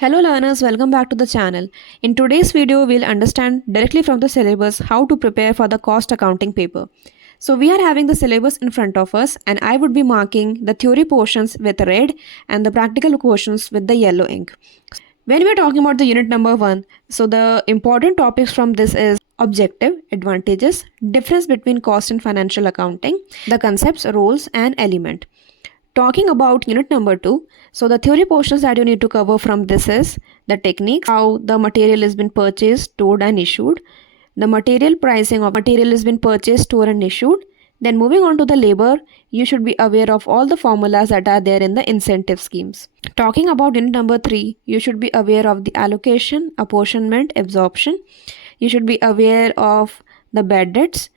Hello learners, welcome back to the channel. In today's video, we'll understand directly from the syllabus how to prepare for the cost accounting paper. So we are having the syllabus in front of us and I would be marking the theory portions with red and the practical portions with the yellow ink. When we are talking about the unit number 1, so the important topics from this is objective, advantages, difference between cost and financial accounting, the concepts, roles and element. Talking about unit number 2, so the theory portions that you need to cover from this is the techniques, how the material has been purchased, stored and issued, the material pricing of material has been purchased, stored and issued. Then moving on to the labor, you should be aware of all the formulas that are there in the incentive schemes. Talking about unit number 3, you should be aware of the allocation, apportionment, absorption. You should be aware of the bad debts,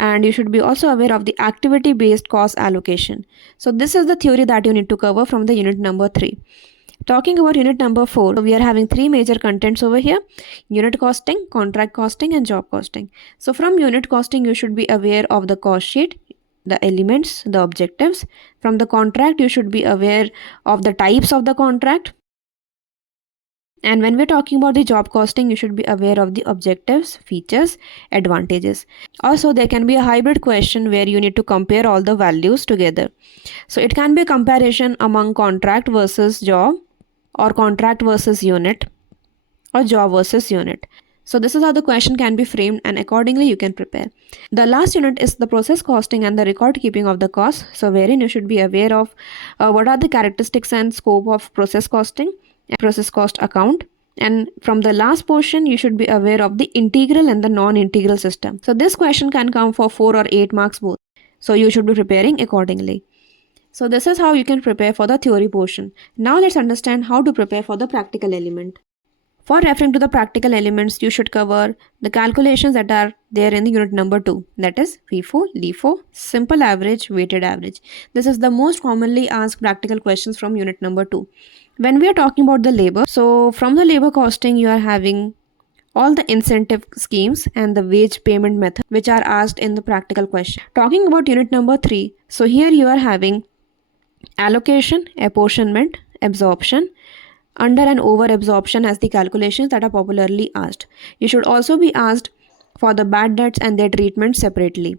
and you should be also aware of the activity based cost allocation. So this is the theory that you need to cover from the unit number 3. Talking about unit number 4, we are having 3 major contents over here: unit costing, contract costing and job costing. So from unit costing, you should be aware of the cost sheet, the elements, the objectives. From the contract, you should be aware of the types of the contract. And when we're talking about the job costing, you should be aware of the objectives, features, advantages. Also, there can be a hybrid question where you need to compare all the values together. So it can be a comparison among contract versus job, or contract versus unit, or job versus unit. So this is how the question can be framed, and accordingly you can prepare. The last unit is the process costing and the record keeping of the cost. So wherein you should be aware of what are the characteristics and scope of process costing, process cost account. And from the last portion, you should be aware of the integral and the non-integral system. So this question can come for 4 or 8 marks both. So you should be preparing accordingly. So this is how you can prepare for the theory portion. Now let's understand how to prepare for the practical element. For referring to the practical elements, you should cover the calculations that are there in the unit number 2. That is FIFO, LIFO, simple average, weighted average. This is the most commonly asked practical questions from unit number 2. When we are talking about the labor, so from the labor costing, you are having all the incentive schemes and the wage payment method which are asked in the practical question. Talking about unit number 3, so here you are having allocation, apportionment, absorption, under and over absorption as the calculations that are popularly asked. You should also be asked for the bad debts and their treatment separately.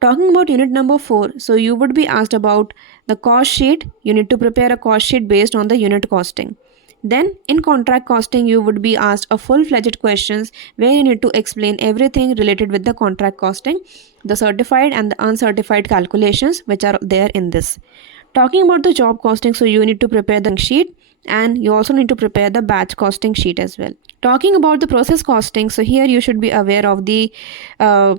Talking about unit number 4, so you would be asked about the cost sheet. You need to prepare a cost sheet based on the unit costing. Then in contract costing, you would be asked a full-fledged questions where you need to explain everything related with the contract costing, the certified and the uncertified calculations which are there in this. Talking about the job costing, so you need to prepare the sheet and you also need to prepare the batch costing sheet as well. Talking about the process costing, so here you should be aware of the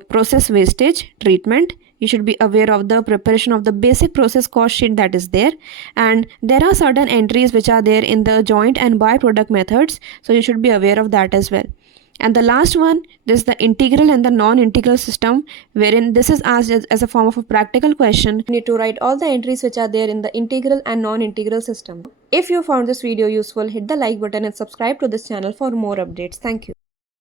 process wastage treatment. You should be aware of the preparation of the basic process cost sheet that is there, and there are certain entries which are there in the joint and byproduct methods, so you should be aware of that as well. And the last one, this is the integral and the non-integral system, wherein this is asked as a form of a practical question. You need to write all the entries which are there in the integral and non-integral system. If you found this video useful, hit the like button and subscribe to this channel for more updates. Thank you.